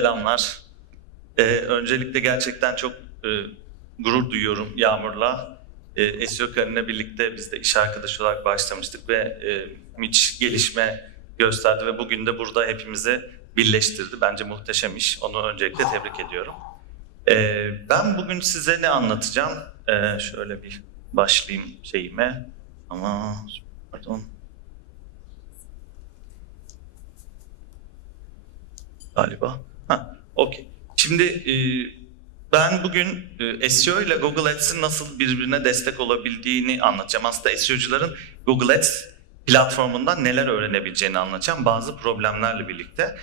Selamlar. Öncelikle gerçekten çok gurur duyuyorum Yağmur'la. SEO Kari'ne birlikte biz de iş arkadaşı olarak başlamıştık ve müthiş gelişme gösterdi ve bugün de burada hepimizi birleştirdi. Bence muhteşem iş. Onu öncelikle tebrik ediyorum. Ben bugün size ne anlatacağım? Şöyle bir başlayayım şeyime. Ama pardon. Galiba. Okey. Şimdi ben bugün SEO ile Google Ads'in nasıl birbirine destek olabildiğini anlatacağım. Aslında SEO'cuların Google Ads platformundan neler öğrenebileceğini anlatacağım bazı problemlerle birlikte.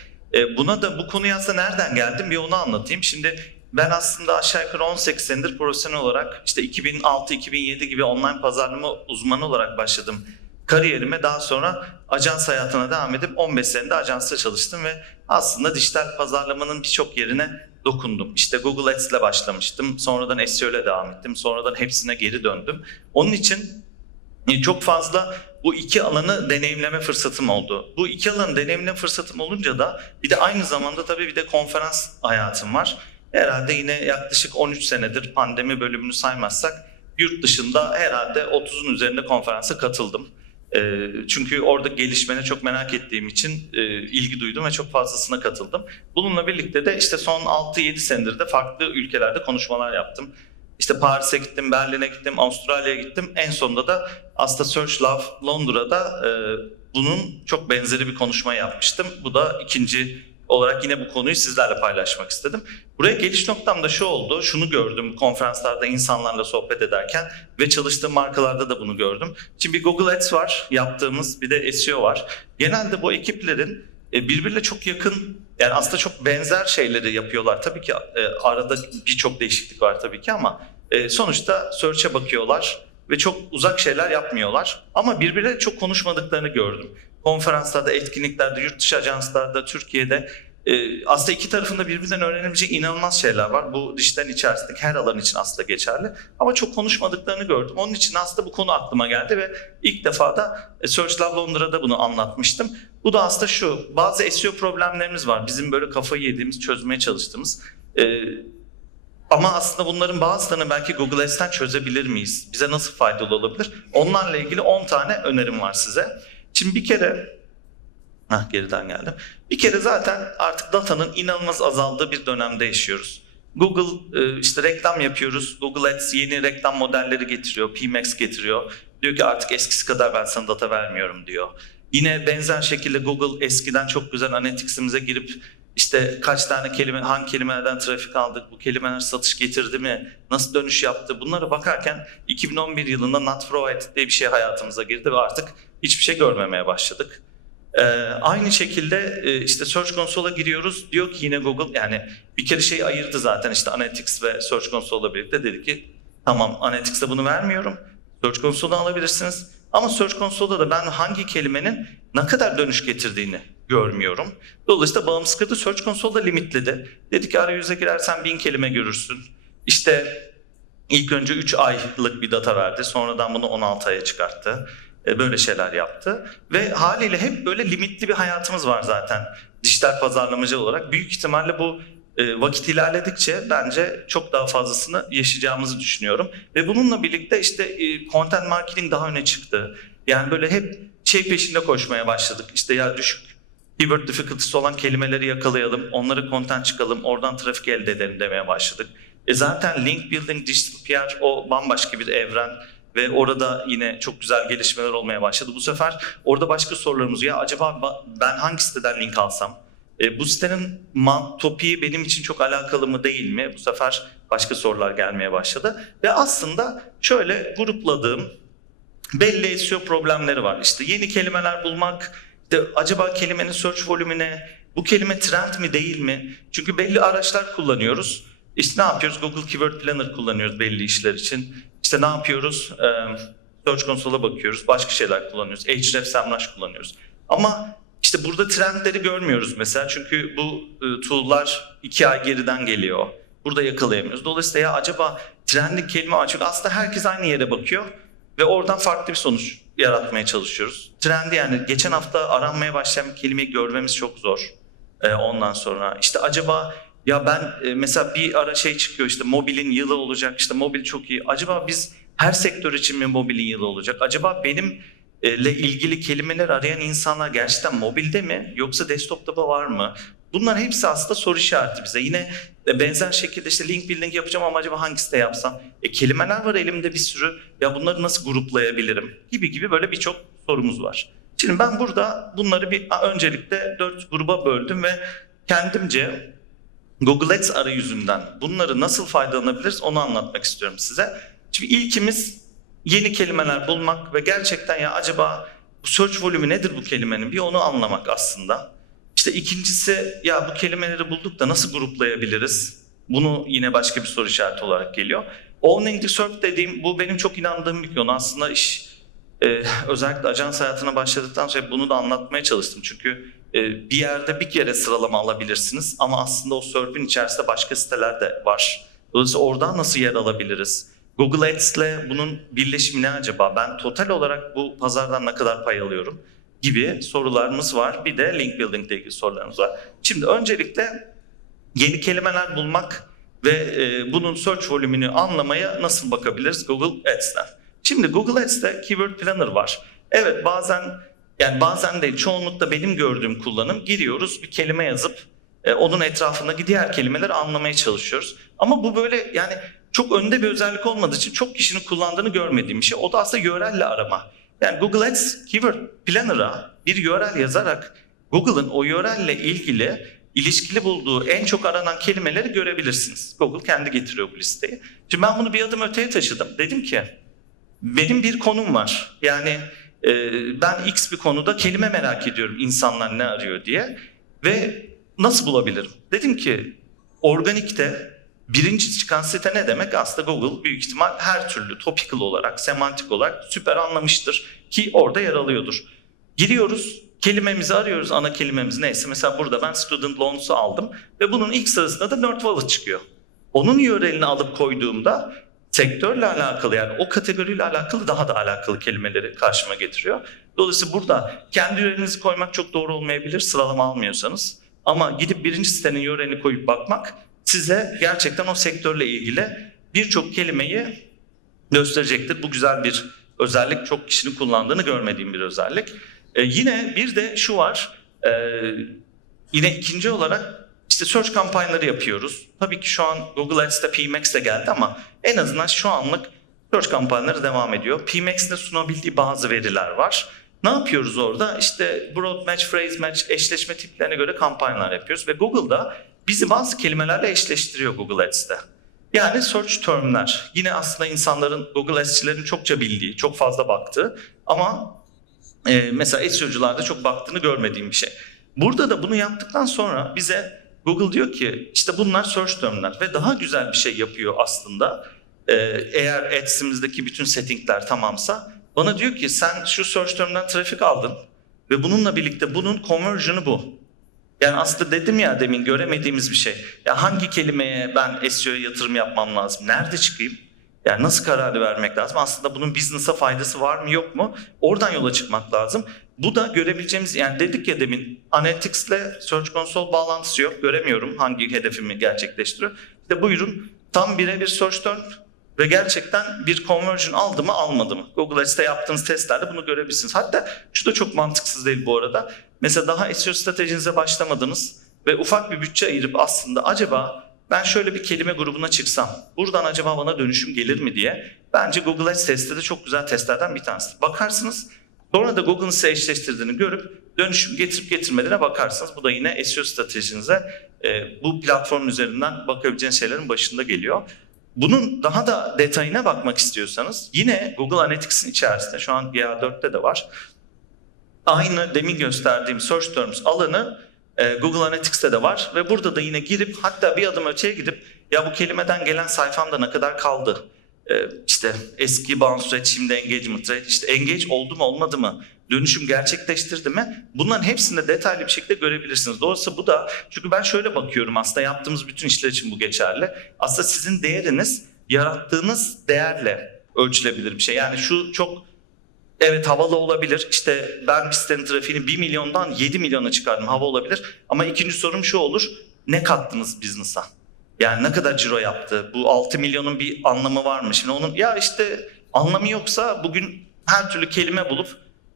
Bu konuya aslında nereden geldim bir onu anlatayım. Şimdi ben aslında aşağı yukarı 18 senedir profesyonel olarak işte 2006-2007 gibi online pazarlama uzmanı olarak başladım kariyerime. Daha sonra ajans hayatına devam edip 15 senede ajansta çalıştım ve aslında dijital pazarlamanın birçok yerine dokundum. İşte Google Ads ile başlamıştım, sonradan SEO ile devam ettim, sonradan hepsine geri döndüm. Onun için çok fazla bu iki alanı deneyimleme fırsatım oldu. Bu iki alanı deneyimleme fırsatım olunca da bir de aynı zamanda tabii bir de konferans hayatım var. Herhalde yine yaklaşık 13 senedir pandemi bölümünü saymazsak yurt dışında herhalde 30'un üzerinde konferansa katıldım. Çünkü orada gelişmeni çok merak ettiğim için ilgi duydum ve çok fazlasına katıldım. Bununla birlikte de işte son 6-7 senedir de farklı ülkelerde konuşmalar yaptım. İşte Paris'e gittim, Berlin'e gittim, Avustralya'ya gittim. En sonunda da aslında Search Love Londra'da bunun çok benzeri bir konuşma yapmıştım. Bu da ikinci olarak yine bu konuyu sizlerle paylaşmak istedim. Buraya geliş noktam da şu oldu, şunu gördüm konferanslarda insanlarla sohbet ederken ve çalıştığım markalarda da bunu gördüm. Şimdi bir Google Ads var yaptığımız, bir de SEO var. Genelde bu ekiplerin birbiriyle çok yakın, yani aslında çok benzer şeyleri yapıyorlar. Tabii ki arada birçok değişiklik var tabii ki ama sonuçta search'e bakıyorlar ve çok uzak şeyler yapmıyorlar. Ama birbirleriyle çok konuşmadıklarını gördüm. Konferanslarda, etkinliklerde, yurt dışı ajanslarda, Türkiye'de aslında iki tarafında birbirinden öğrenebilecek inanılmaz şeyler var. Bu dijitalin içerisindeki her alan için aslında geçerli. Ama çok konuşmadıklarını gördüm. Onun için aslında bu konu aklıma geldi ve ilk defa da Search Lab Londra'da bunu anlatmıştım. Bu da aslında şu, bazı SEO problemlerimiz var. Bizim böyle kafayı yediğimiz, çözmeye çalıştığımız. Ama aslında bunların bazılarını belki Google Ads'ten çözebilir miyiz? Bize nasıl faydalı olabilir? Onlarla ilgili 10 tane önerim var size. Şimdi bir kere, geriden geldim. Bir kere zaten artık datanın inanılmaz azaldığı bir dönemde yaşıyoruz. Google işte reklam yapıyoruz. Google Ads yeni reklam modelleri getiriyor. PMax getiriyor. Diyor ki artık eskisi kadar ben sana data vermiyorum diyor. Yine benzer şekilde Google eskiden çok güzel Analytics'imize girip işte kaç tane kelime, hangi kelimelerden trafik aldık, bu kelimeler satış getirdi mi, nasıl dönüş yaptı, bunlara bakarken 2011 yılında Not Provided diye bir şey hayatımıza girdi ve artık hiçbir şey görmemeye başladık. Aynı şekilde işte Search Console'a giriyoruz. Diyor ki yine Google, yani bir kere şey ayırdı zaten işte Analytics ve Search Console'la birlikte, dedi ki tamam Analytics'te bunu vermiyorum. Search Console'dan alabilirsiniz. Ama Search Console'da da ben hangi kelimenin ne kadar dönüş getirdiğini görmüyorum. Dolayısıyla bağımsız kırdı. Search Console'da limitledi. Dedi ki arayüze girersen 1000 kelime görürsün. İşte ilk önce 3 aylık bir data verdi. Sonradan bunu 16 aya çıkarttı. Böyle şeyler yaptı. Ve haliyle hep böyle limitli bir hayatımız var zaten dijital pazarlamacı olarak. Büyük ihtimalle bu vakit ilerledikçe bence çok daha fazlasını yaşayacağımızı düşünüyorum. Ve bununla birlikte işte content marketing daha öne çıktı. Yani böyle hep şey peşinde koşmaya başladık. İşte ya düşük keyword difficulty'si olan kelimeleri yakalayalım, onları content çıkalım, oradan trafik elde edelim demeye başladık. Zaten link building, digital PR o bambaşka bir evren. Ve orada yine çok güzel gelişmeler olmaya başladı. Bu sefer orada başka sorularımız, ya acaba ben hangi siteden link alsam? Bu sitenin topiği benim için çok alakalı mı değil mi? Bu sefer başka sorular gelmeye başladı. Ve aslında şöyle grupladığım belli SEO problemleri var. İşte yeni kelimeler bulmak, işte acaba kelimenin search volümüne, bu kelime trend mi değil mi? Çünkü belli araçlar kullanıyoruz. İşte ne yapıyoruz? Google Keyword Planner kullanıyoruz belli işler için. İşte ne yapıyoruz? Search Console'a bakıyoruz. Başka şeyler kullanıyoruz. Ahrefs, Semrush kullanıyoruz. Ama işte burada trendleri görmüyoruz mesela. Çünkü bu tool'lar 2 ay geriden geliyor. Burada yakalayamıyoruz. Dolayısıyla ya acaba trending kelime var. Çünkü aslında herkes aynı yere bakıyor. Ve oradan farklı bir sonuç yaratmaya çalışıyoruz. Trendi, yani geçen hafta aranmaya başlayan bir kelimeyi görmemiz çok zor. Ondan sonra işte acaba ya ben mesela bir ara şey çıkıyor, işte mobilin yılı olacak, işte mobil çok iyi. Acaba biz her sektör için mi mobilin yılı olacak? Acaba benim ile ilgili kelimeler arayan insanlar gerçekten mobilde mi yoksa desktop'ta mı var mı? Bunlar hepsi aslında soru işareti bize. Yine benzer şekilde işte link building yapacağım ama acaba hangisi de yapsam? Kelimeler var elimde bir sürü. Ya bunları nasıl gruplayabilirim? Gibi böyle birçok sorumuz var. Şimdi ben burada bunları öncelikle 4 gruba böldüm ve kendimce Google Ads arayüzünden bunları nasıl faydalanabiliriz onu anlatmak istiyorum size. Şimdi ilkimiz yeni kelimeler bulmak ve gerçekten ya acaba bu search volümü nedir bu kelimenin, bir onu anlamak aslında. İşte ikincisi ya bu kelimeleri bulduk da nasıl gruplayabiliriz? Bunu yine başka bir soru işareti olarak geliyor. Owning the search dediğim, bu benim çok inandığım bir konu. Aslında özellikle ajans hayatına başladıktan sonra bunu da anlatmaya çalıştım. Çünkü bir yerde bir kere sıralama alabilirsiniz ama aslında o SERP'in içerisinde başka siteler de var. Dolayısıyla oradan nasıl yer alabiliriz? Google Ads'le bunun birleşimi ne acaba? Ben total olarak bu pazardan ne kadar pay alıyorum? Gibi sorularımız var. Bir de link building ile ilgili sorularımız var. Şimdi öncelikle yeni kelimeler bulmak ve bunun search volümünü anlamaya nasıl bakabiliriz Google Ads'ten? Şimdi Google Ads'te Keyword Planner var. Evet, bazen değil, çoğunlukla benim gördüğüm kullanım, giriyoruz bir kelime yazıp onun etrafındaki diğer kelimeleri anlamaya çalışıyoruz. Ama bu böyle yani çok önde bir özellik olmadığı için çok kişinin kullandığını görmediğim bir şey. O da aslında URL'le arama. Yani Google Ads Keyword Planner'a bir URL yazarak Google'ın o URL'le ilgili ilişkili bulduğu en çok aranan kelimeleri görebilirsiniz. Google kendi getiriyor bu listeyi. Şimdi ben bunu bir adım öteye taşıdım. Dedim ki benim bir konum var. Yani ben X bir konuda kelime merak ediyorum, insanlar ne arıyor diye. Ve nasıl bulabilirim? Dedim ki organikte birinci çıkan site ne demek? Aslında Google büyük ihtimal her türlü topical olarak, semantik olarak süper anlamıştır ki orada yer alıyordur. Giriyoruz, kelimemizi arıyoruz, ana kelimemiz neyse. Mesela burada ben student loans'u aldım ve bunun ilk sırasında da NerdWallet çıkıyor. Onun URL'ini alıp koyduğumda sektörle alakalı, yani o kategoriyle alakalı daha da alakalı kelimeleri karşıma getiriyor. Dolayısıyla burada kendi URL'inizi koymak çok doğru olmayabilir sıralama almıyorsanız. Ama gidip birinci sitenin URL'ini koyup bakmak size gerçekten o sektörle ilgili birçok kelimeyi gösterecektir. Bu güzel bir özellik, çok kişinin kullandığını görmediğim bir özellik. Yine bir de şu var, yine ikinci olarak işte search kampanyaları yapıyoruz. Tabii ki şu an Google Ads'te PMax de geldi ama en azından şu anlık search kampanyaları devam ediyor. PMax'in de sunabildiği bazı veriler var. Ne yapıyoruz orada? İşte broad match, phrase match, eşleşme tiplerine göre kampanyalar yapıyoruz ve Google'da bizi bazı kelimelerle eşleştiriyor Google Ads'te. Yani search term'ler. Yine aslında insanların, Google Ads'çilerin çokça bildiği, çok fazla baktığı ama mesela SEO'cularda çok baktığını görmediğim bir şey. Burada da bunu yaptıktan sonra bize Google diyor ki işte bunlar search term'ler ve daha güzel bir şey yapıyor aslında. Eğer Ads'imizdeki bütün settingler tamamsa bana diyor ki sen şu search term'den trafik aldın ve bununla birlikte bunun conversion'ı bu. Yani aslında dedim ya demin, göremediğimiz bir şey. Ya hangi kelimeye ben SEO'ya yatırım yapmam lazım? Nerede çıkayım? Yani nasıl kararı vermek lazım? Aslında bunun business'a faydası var mı yok mu? Oradan yola çıkmak lazım. Bu da görebileceğimiz, yani dedik ya demin, Analytics'le Search Console bağlantısı yok. Göremiyorum hangi hedefimi gerçekleştiriyor. İşte buyurun, tam birebir search term ve gerçekten bir conversion aldı mı almadı mı? Google Ads'te yaptığınız testlerde bunu görebilirsiniz. Hatta şu da çok mantıksız değil bu arada. Mesela daha SEO stratejinize başlamadınız ve ufak bir bütçe ayırıp aslında acaba ben şöyle bir kelime grubuna çıksam, buradan acaba bana dönüşüm gelir mi diye, bence Google Ads testi de çok güzel testlerden bir tanesi. Bakarsınız, sonra da Google'ın size eşleştirdiğini görüp dönüşüm getirip getirmediğine bakarsınız. Bu da yine SEO stratejinize bu platform üzerinden bakabileceğiniz şeylerin başında geliyor. Bunun daha da detayına bakmak istiyorsanız yine Google Analytics'in içerisinde, şu an GA4'te de var, aynı demin gösterdiğim search terms alanı Google Analytics'te de var ve burada da yine girip, hatta bir adım öteye gidip ya bu kelimeden gelen sayfamda ne kadar kaldı? İşte eski bounce rate, şimdi engagement rate, işte engage oldu mu olmadı mı? Dönüşüm gerçekleştirdi mi? Bunların hepsini de detaylı bir şekilde görebilirsiniz. Dolayısıyla bu da, çünkü ben şöyle bakıyorum, aslında yaptığımız bütün işler için bu geçerli. Aslında sizin değeriniz yarattığınız değerle ölçülebilir bir şey. Yani şu çok Evet, havalı olabilir. İşte ben bir sitenin trafiğini 1 milyondan 7 milyona çıkardım. Hava olabilir. Ama ikinci sorum şu olur. Ne kattınız business'a? Yani ne kadar ciro yaptı? Bu 6 milyonun bir anlamı var mı? Şimdi onun ya işte anlamı yoksa bugün her türlü kelime bulup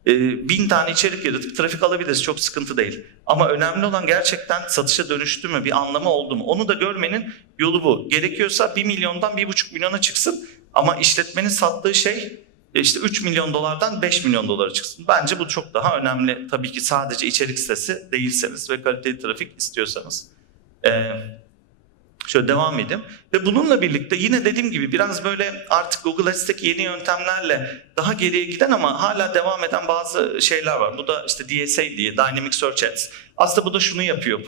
1000 tane içerik yaratıp trafik alabiliriz. Çok sıkıntı değil. Ama önemli olan gerçekten satışa dönüştü mü? Bir anlamı oldu mu? Onu da görmenin yolu bu. Gerekiyorsa 1 milyondan 1,5 milyona çıksın. Ama işletmenin sattığı şey işte 3 milyon dolardan 5 milyon dolara çıksın. Bence bu çok daha önemli. Tabii ki sadece içerik sitesi değilseniz ve kaliteli trafik istiyorsanız. Şöyle devam edeyim. Ve bununla birlikte yine dediğim gibi biraz böyle artık Google Ads'teki yeni yöntemlerle daha geriye giden ama hala devam eden bazı şeyler var. Bu da işte DSA diye, Dynamic Search Ads. Aslında bu da şunu yapıyor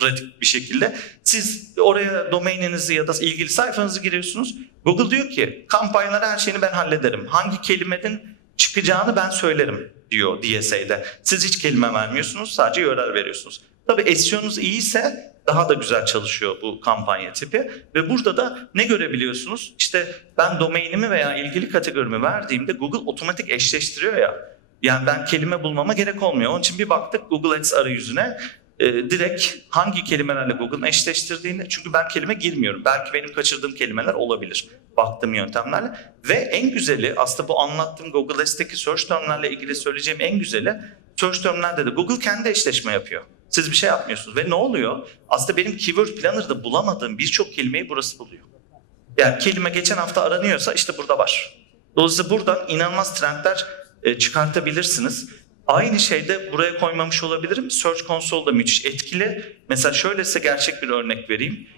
pratik bir şekilde. Siz oraya domaininizi ya da ilgili sayfanızı giriyorsunuz. Google diyor ki kampanyaları her şeyini ben hallederim. Hangi kelimenin çıkacağını ben söylerim diyor DSA'de. Siz hiç kelime vermiyorsunuz, sadece URL veriyorsunuz. Tabii SEO'nuz iyiyse daha da güzel çalışıyor bu kampanya tipi. Ve burada da ne görebiliyorsunuz? İşte ben domainimi veya ilgili kategorimi verdiğimde Google otomatik eşleştiriyor ya. Yani ben kelime bulmama gerek olmuyor. Onun için bir baktık Google Ads arayüzüne direkt hangi kelimelerle Google'ın eşleştirdiğini. Çünkü ben kelime girmiyorum. Belki benim kaçırdığım kelimeler olabilir baktığım yöntemlerle. Ve en güzeli aslında bu anlattığım Google Ads'teki search termlerle ilgili söyleyeceğim en güzeli search termlerde de Google kendi eşleşme yapıyor. Siz bir şey yapmıyorsunuz. Ve ne oluyor? Aslında benim Keyword Planner'da bulamadığım birçok kelimeyi burası buluyor. Yani kelime geçen hafta aranıyorsa işte burada var. Dolayısıyla buradan inanılmaz trendler çıkartabilirsiniz. Aynı şeyde buraya koymamış olabilirim. Search Console da müthiş etkili. Mesela şöyle size gerçek bir örnek vereyim.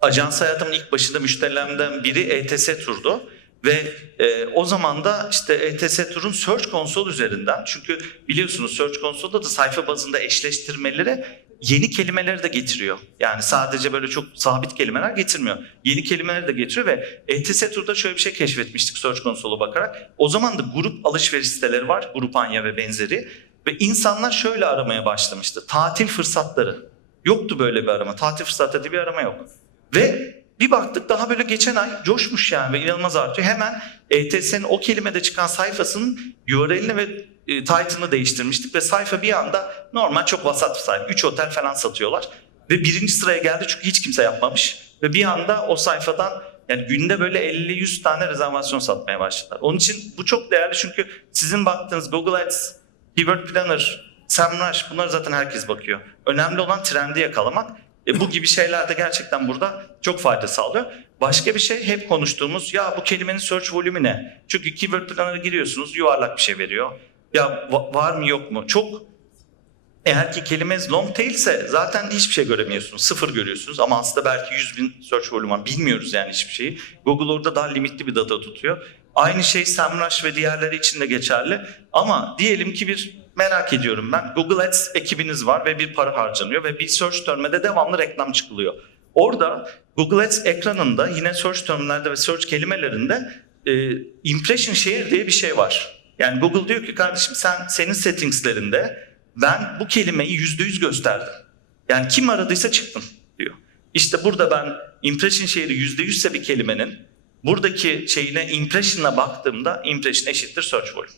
Ajans hayatımın ilk başında müşterilerimden biri ETS Tur'du. Ve o zaman da işte ETS Tur'un Search Console üzerinden, çünkü biliyorsunuz Search Console'da da sayfa bazında eşleştirmeleri yeni kelimeleri de getiriyor. Yani sadece böyle çok sabit kelimeler getirmiyor. Yeni kelimeleri de getiriyor ve ETS Tur'da şöyle bir şey keşfetmiştik Search Console'a bakarak. O zaman da grup alışveriş siteleri var, Grupanya ve benzeri. Ve insanlar şöyle aramaya başlamıştı. Tatil fırsatları. Yoktu böyle bir arama. Tatil fırsatları diye bir arama yok. Ve bir baktık daha böyle geçen ay coşmuş yani ve inanılmaz artıyor. Hemen ETS'nin o kelimede çıkan sayfasının URL'ini ve title'ını değiştirmiştik ve sayfa bir anda normal çok vasat bir sayfa. 3 otel falan satıyorlar ve birinci sıraya geldi çünkü hiç kimse yapmamış. Ve bir anda o sayfadan yani günde böyle 50-100 tane rezervasyon satmaya başladılar. Onun için bu çok değerli çünkü sizin baktığınız Google Ads, Keyword Planner, SEMrush bunlar zaten herkes bakıyor. Önemli olan trendi yakalamak. Bu gibi şeyler de gerçekten burada çok fayda sağlıyor. Başka bir şey hep konuştuğumuz ya bu kelimenin search volümü ne? Çünkü Keyword Planner'a giriyorsunuz yuvarlak bir şey veriyor. Ya var mı yok mu? Çok eğer ki kelimeniz long tail ise zaten hiçbir şey göremiyorsunuz. Sıfır görüyorsunuz ama aslında belki 100.000 search volüm var. Bilmiyoruz yani hiçbir şeyi. Google orada daha limitli bir data tutuyor. Aynı şey SEMrush ve diğerleri için de geçerli. Ama diyelim ki merak ediyorum ben. Google Ads ekibiniz var ve bir para harcanıyor ve bir search term'de devamlı reklam çıkılıyor. Orada Google Ads ekranında yine search term'lerde ve search kelimelerinde impression share diye bir şey var. Yani Google diyor ki kardeşim senin settingslerinde ben bu kelimeyi %100 gösterdim. Yani kim aradıysa çıktım diyor. İşte burada ben impression share'i %100 ise bir kelimenin buradaki şeyine impression'a baktığımda impression eşittir search volume.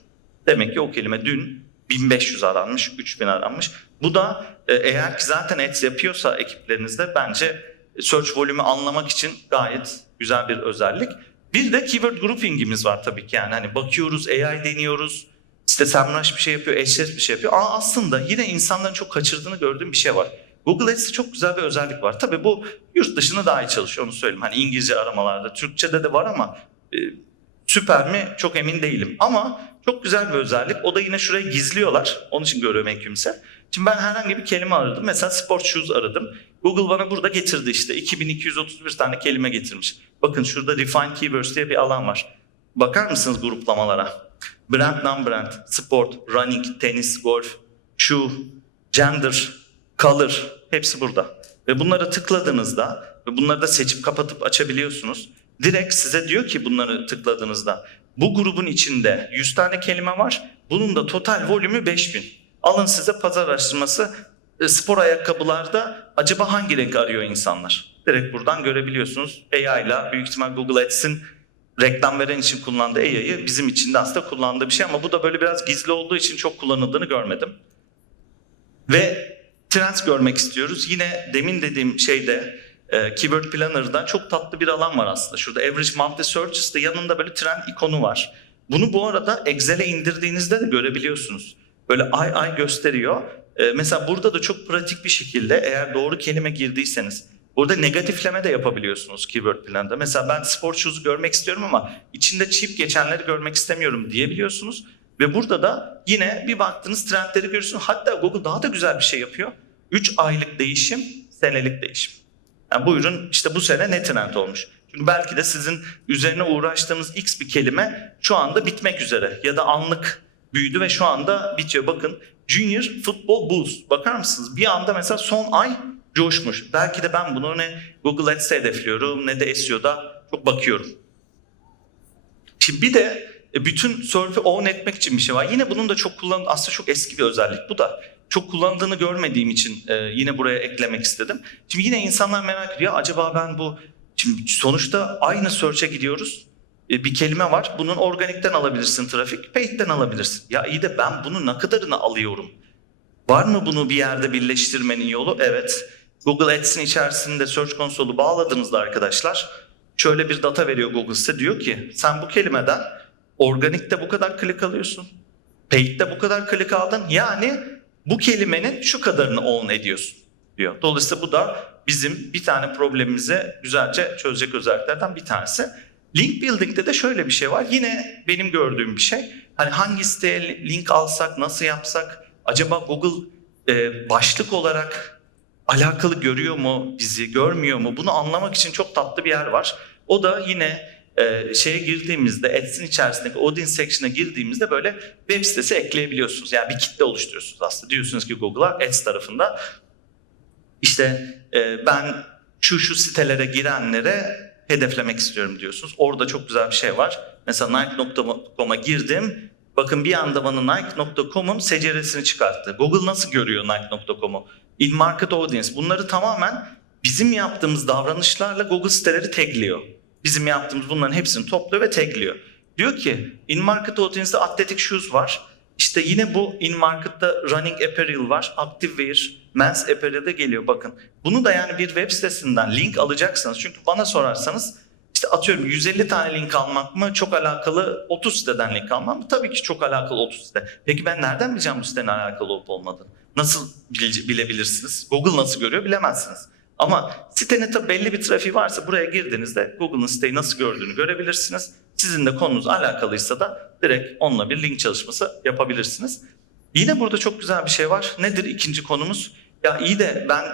Demek ki o kelime dün 1500 aranmış, 3000 aranmış. Bu da eğer ki zaten ads yapıyorsa ekiplerinizde bence search volümü anlamak için gayet güzel bir özellik. Bir de keyword grouping'imiz var tabii ki yani hani bakıyoruz, AI deniyoruz, işte SEMrush bir şey yapıyor, Ahrefs bir şey yapıyor. Aslında yine insanların çok kaçırdığını gördüğüm bir şey var. Google Ads'te çok güzel bir özellik var. Tabii bu yurt dışında daha iyi çalışıyor onu söyleyeyim. Hani İngilizce aramalarda, Türkçe'de de var ama süper mi çok emin değilim. Ama çok güzel bir özellik. O da yine şuraya gizliyorlar. Onun için görüyorum en kimse. Şimdi ben herhangi bir kelime aradım. Mesela sport shoes aradım. Google bana burada getirdi işte. 2231 tane kelime getirmiş. Bakın şurada Refine Keywords diye bir alan var. Bakar mısınız gruplamalara? Brand, non-brand, sport, running, tenis, golf, shoe, gender, color hepsi burada. Ve bunları tıkladığınızda ve bunları da seçip kapatıp açabiliyorsunuz. Direkt size diyor ki bunları tıkladığınızda bu grubun içinde 100 tane kelime var. Bunun da total volümü 5000. Alın size pazar araştırması spor ayakkabılarda acaba hangi renk arıyor insanlar? Direkt buradan görebiliyorsunuz. AI ile büyük ihtimal Google Ads'in reklam veren için kullandığı AI'yı bizim için de aslında kullandığı bir şey ama bu da böyle biraz gizli olduğu için çok kullanıldığını görmedim. Ve trends görmek istiyoruz. Yine demin dediğim şeyde Keyword Planner'da çok tatlı bir alan var aslında. Şurada Average Monthly Searches'te yanında böyle trend ikonu var. Bunu bu arada Excel'e indirdiğinizde de görebiliyorsunuz. Böyle ay ay gösteriyor. Mesela burada da çok pratik bir şekilde eğer doğru kelime girdiyseniz burada negatifleme de yapabiliyorsunuz Keyword Planner'da. Mesela ben spor shoes'u görmek istiyorum ama içinde cheap geçenleri görmek istemiyorum diyebiliyorsunuz. Ve burada da yine bir baktığınız trendleri görüyorsunuz. Hatta Google daha da güzel bir şey yapıyor. 3 aylık değişim, senelik değişim. Yani bu ürün işte bu sene ne trend olmuş. Çünkü belki de sizin üzerine uğraştığınız X bir kelime şu anda bitmek üzere. Ya da anlık büyüdü ve şu anda bitiyor. Bakın Junior Football Boost. Bakar mısınız? Bir anda mesela son ay coşmuş. Belki de ben bunu ne Google Ads'e hedefliyorum ne de SEO'da çok bakıyorum. Şimdi bir de bütün SERP'i own etmek için bir şey var. Yine bunun da çok kullanılan, aslında çok eski bir özellik. Bu da çok kullanıldığını görmediğim için yine buraya eklemek istedim. Şimdi yine insanlar merak ediyor. Acaba ben bu, şimdi sonuçta aynı search'e gidiyoruz. Bir kelime var. Bunun organikten alabilirsin trafik, paid'den alabilirsin. Ya iyi de ben bunu ne kadarını alıyorum? Var mı bunu bir yerde birleştirmenin yolu? Evet. Google Ads'in içerisinde Search Console'u bağladığınızda arkadaşlar şöyle bir data veriyor Google size. Diyor ki sen bu kelimeden organikte bu kadar klik alıyorsun. Paid'de bu kadar klik aldın. Yani bu kelimenin şu kadarını own ediyorsun diyor. Dolayısıyla bu da bizim bir tane problemimizi güzelce çözecek özelliklerden bir tanesi. Link building'de de şöyle bir şey var. Yine benim gördüğüm bir şey. Hani hangi siteye link alsak, nasıl yapsak? Acaba Google başlık olarak alakalı görüyor mu bizi, görmüyor mu? Bunu anlamak için çok tatlı bir yer var. O da yine şeye girdiğimizde, Ads'in içerisindeki audience section'a girdiğimizde böyle web sitesi ekleyebiliyorsunuz. Yani bir kitle oluşturuyorsunuz aslında. Diyorsunuz ki Google'a Ads tarafında işte ben şu sitelere girenlere hedeflemek istiyorum diyorsunuz. Orada çok güzel bir şey var. Mesela Nike.com'a girdim. Bakın bir anda bana Nike.com'un seceresini çıkarttı. Google nasıl görüyor Nike.com'u? In-market audience. Bunları tamamen bizim yaptığımız davranışlarla Google siteleri tagliyor. Bizim yaptığımız bunların hepsini topluyor ve tagliyor. Diyor ki in-market audience'da athletic shoes var. İşte yine bu in-market'ta running apparel var. Activewear, men's apparel'de geliyor bakın. Bunu da yani bir web sitesinden link alacaksınız. Çünkü bana sorarsanız işte atıyorum 150 tane link almak mı çok alakalı 30 siteden link almak mı? Tabii ki çok alakalı 30 site. Peki ben nereden bileceğim bu sitenin alakalı olup olmadığını? Nasıl bilebilirsiniz? Google nasıl görüyor bilemezsiniz. Ama sitenin tabii belli bir trafiği varsa buraya girdiğinizde Google'ın siteyi nasıl gördüğünü görebilirsiniz. Sizin de konunuz alakalıysa da direkt onunla bir link çalışması yapabilirsiniz. Yine burada çok güzel bir şey var. Nedir ikinci konumuz? Ya iyi de ben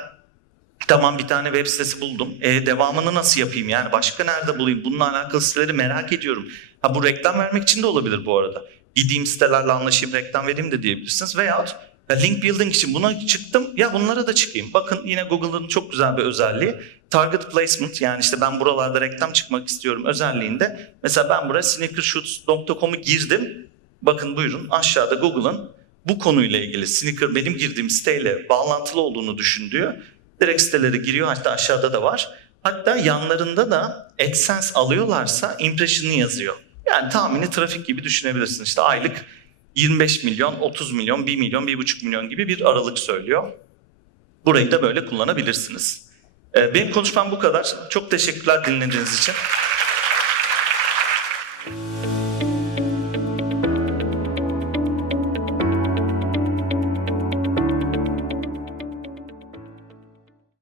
tamam bir tane web sitesi buldum. Devamını nasıl yapayım? Yani başka nerede bulayım? Bununla alakalı siteleri merak ediyorum. Ha bu reklam vermek için de olabilir bu arada. Gideyim sitelerle anlaşayım, reklam vereyim de diyebilirsiniz. Veyahut link building için buna çıktım. Ya bunlara da çıkayım. Bakın yine Google'ın çok güzel bir özelliği. Target placement, yani işte ben buralarda reklam çıkmak istiyorum özelliğinde. Mesela ben buraya sneakershoes.com'u girdim. Bakın buyurun aşağıda Google'ın bu konuyla ilgili sneaker benim girdiğim siteyle bağlantılı olduğunu düşündüğü direkt siteleri giriyor. Hatta aşağıda da var. Hatta yanlarında da AdSense alıyorlarsa impression'ını yazıyor. Yani tahmini trafik gibi düşünebilirsin. İşte aylık 25 milyon, 30 milyon, 1 milyon, 1,5 milyon gibi bir aralık söylüyor. Burayı da böyle kullanabilirsiniz. Benim konuşmam bu kadar. Çok teşekkürler dinlediğiniz için.